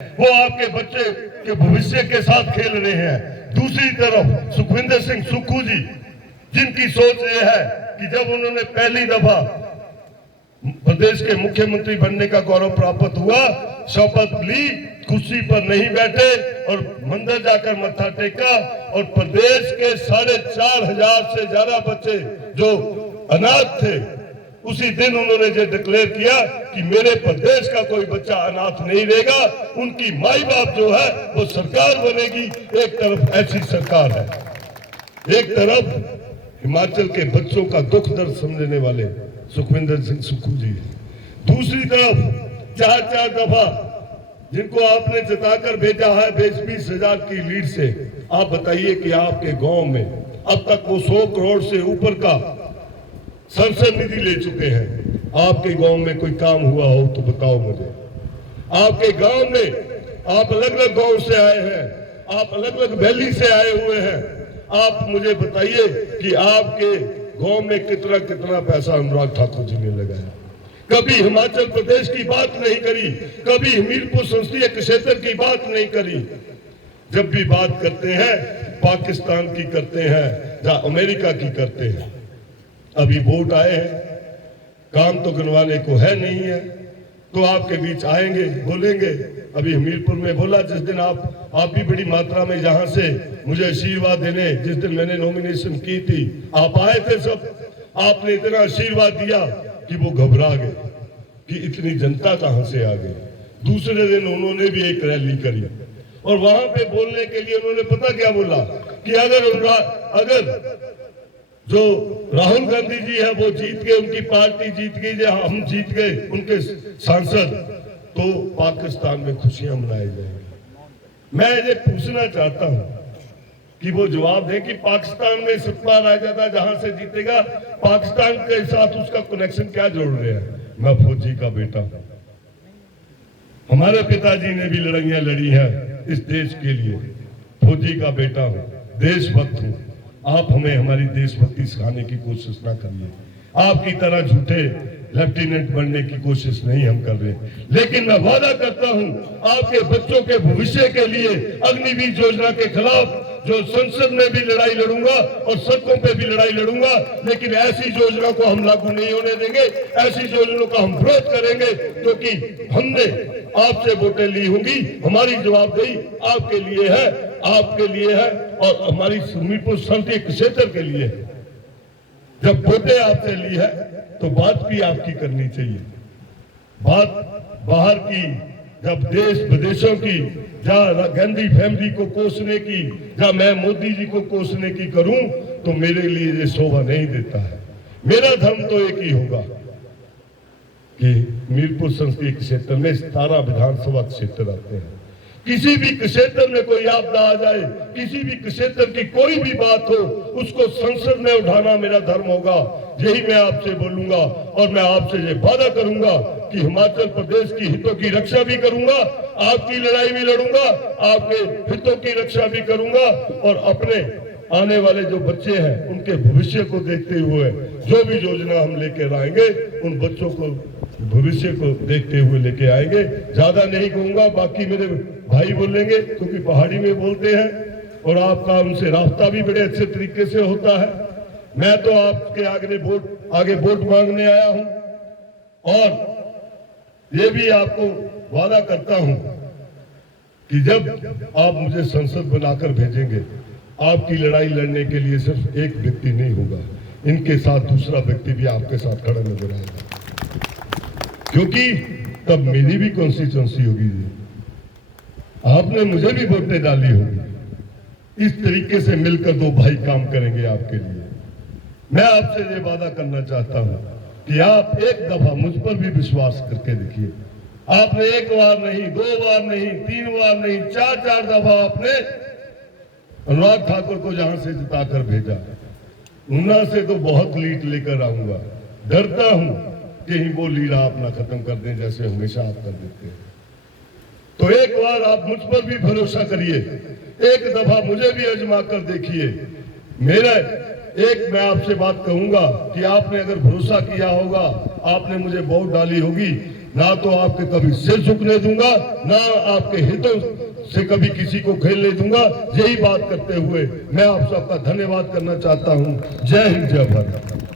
वो आपके बच्चे के भविष्य के साथ खेल रहे हैं। दूसरी तरफ सुखविंदर सिंह सुक्खू जी, जिनकी सोच ये है कि जब उन्होंने पहली दफा प्रदेश के मुख्यमंत्री बनने का गौरव प्राप्त हुआ, शपथ ली, कुर्सी पर नहीं बैठे और मंदिर जाकर मत्था टेका और प्रदेश के 4,500 से ज्यादा बच्चे जो अनाथ थे, उसी दिन उन्होंने ये डिक्लेयर किया कि मेरे प्रदेश का कोई बच्चा अनाथ नहीं रहेगा, उनकी माई बाप जो है वो सरकार बनेगी। एक तरफ ऐसी सरकार है, एक तरफ हिमाचल के बच्चों का दुख दर्द समझने वाले सुखविंदर सिंह सुक्खू जी, दूसरी तरफ 4 दफा जिनको आपने जिताकर भेजा है 20,000 की लीड से। आप बताइए कि आपके गांव में अब तक वो 100 करोड़ से ऊपर का संसद निधि ले चुके हैं। आपके गांव में कोई काम हुआ हो तो बताओ मुझे। आपके गांव में आप अलग अलग गांव से आए हैं, आप अलग अलग वैली से आए हुए हैं, आप मुझे बताइए कि आपके गांव में कितना कितना पैसा अनुराग ठाकुर जी ने लगाया। कभी हिमाचल प्रदेश की बात नहीं करी, कभी हमीरपुर संसदीय क्षेत्र की बात नहीं करी। जब भी बात करते हैं पाकिस्तान की करते हैं या अमेरिका की करते हैं। अभी वोट आए हैं, काम तो गिनवाने को है नहीं है, तो आपके बीच आएंगे, बोलेंगे। अभी हमीरपुर में बोला, जिस दिन आप भी बड़ी मात्रा में जहां से मुझे आशीर्वाद देने, जिस दिन मैंने नॉमिनेशन की थी, आप आए थे सब। आपने इतना आशीर्वाद दिया कि वो घबरा गए कि इतनी जनता कहां से आ गई। दूसरे दिन उन्होंने भी एक रैली करी और वहां पे बोलने के लिए उन्होंने पता क्या बोला कि अगर जो राहुल गांधी जी है वो जीत गए, उनकी पार्टी जीत गई, हम जीत गए उनके सांसद, तो पाकिस्तान में खुशियां मनाई जाएंगी। मैं ये पूछना चाहता हूं कि वो जवाब दे कि पाकिस्तान में सत्ता राजदा जहां से जीतेगा, पाकिस्तान के साथ उसका कनेक्शन क्या जोड़ रहे हैं। मैं फौजी का बेटा हूं, हमारे पिताजी ने भी लड़ाइयां लड़ी हैं इस देश के लिए, फौजी का बेटा हूं, देशभक्त हूं। आप हमें हमारी देशभक्ति सिखाने की कोशिश ना करिए। आपकी तरह झूठे लेफ्टिनेंट बनने की कोशिश नहीं हम कर रहे, लेकिन मैं वादा करता हूं आपके बच्चों के भविष्य के लिए अग्निवीर योजना के खिलाफ जो संसद में भी लड़ाई लड़ूंगा और सड़कों पे भी लड़ाई लड़ूंगा, लेकिन ऐसी योजना को हम लागू नहीं होने देंगे। ऐसी योजनाओं का हम विरोध करेंगे क्योंकि हमने आपसे वोटें ली होंगी। हमारी जवाबदेही आपके लिए है, आपके लिए है और हमारी हमीरपुर संसदीय क्षेत्र के लिए है। जब वोटें आपसे ली है तो बात भी आपकी करनी चाहिए। बात बाहर की, जब देश विदेशों की, जहाँ गांधी फैमिली को कोसने की, जहाँ मैं मोदी जी को कोसने की करूं, तो मेरे लिए ये शोभा नहीं देता है। मेरा धर्म तो एक ही होगा कि हमीरपुर संसदीय क्षेत्र में 17 विधानसभा क्षेत्र आते हैं। किसी भी क्षेत्र में कोई आपदा आ जाए, किसी भी क्षेत्र की कोई भी बात हो, उसको संसद में उठाना मेरा धर्म होगा। यही मैं आपसे बोलूंगा और मैं आपसे ये वादा करूंगा कि हिमाचल प्रदेश की हितों की रक्षा भी करूंगा, आपकी लड़ाई भी लड़ूंगा, आपके हितों की रक्षा भी करूंगा और अपने आने वाले जो बच्चे हैं उनके भविष्य को देखते हुए जो भी योजना हम लेकर आएंगे, उन बच्चों को भविष्य को देखते हुए लेके आएंगे। ज्यादा नहीं कहूंगा, बाकी मेरे भाई बोलेंगे क्योंकि पहाड़ी में बोलते हैं और आपका उनसे रास्ता भी बड़े अच्छे तरीके से होता है। मैं तो आपके आगे वोट मांगने आया हूं और ये भी आपको वादा करता हूं कि जब आप मुझे संसद बनाकर भेजेंगे, आपकी लड़ाई लड़ने के लिए सिर्फ एक व्यक्ति नहीं होगा, इनके साथ दूसरा व्यक्ति भी आपके साथ खड़ा नजर आएगा, क्योंकि तब मेरी भी कॉन्स्टिट्यूंसी होगी जी, आपने मुझे भी वोटें डाली होगी। इस तरीके से मिलकर दो भाई काम करेंगे आपके लिए। मैं आपसे ये वादा करना चाहता हूं कि आप एक दफा मुझ पर भी विश्वास करके देखिए। आपने एक बार नहीं, 2 बार नहीं, 3 बार नहीं, 4 दफा आपने अनुराग ठाकुर को जहां से जिताकर भेजा। ऊना से तो बहुत लीड लेकर आऊंगा, डरता हूं कहीं वो लीड आप ना खत्म कर दें जैसे हमेशा आप कर देते हैं। तो एक बार आप मुझ पर भी भरोसा करिए, एक दफा मुझे भी आजमा कर देखिए। मैं आपसे बात कहूंगा कि आपने अगर भरोसा किया होगा, आपने मुझे वोट डाली होगी, ना तो आपके कभी सिर झुकने दूंगा, ना आपके हितों से कभी किसी को खेलने दूंगा। यही बात करते हुए मैं आप सबका धन्यवाद करना चाहता हूं। जय हिंद, जय भारत।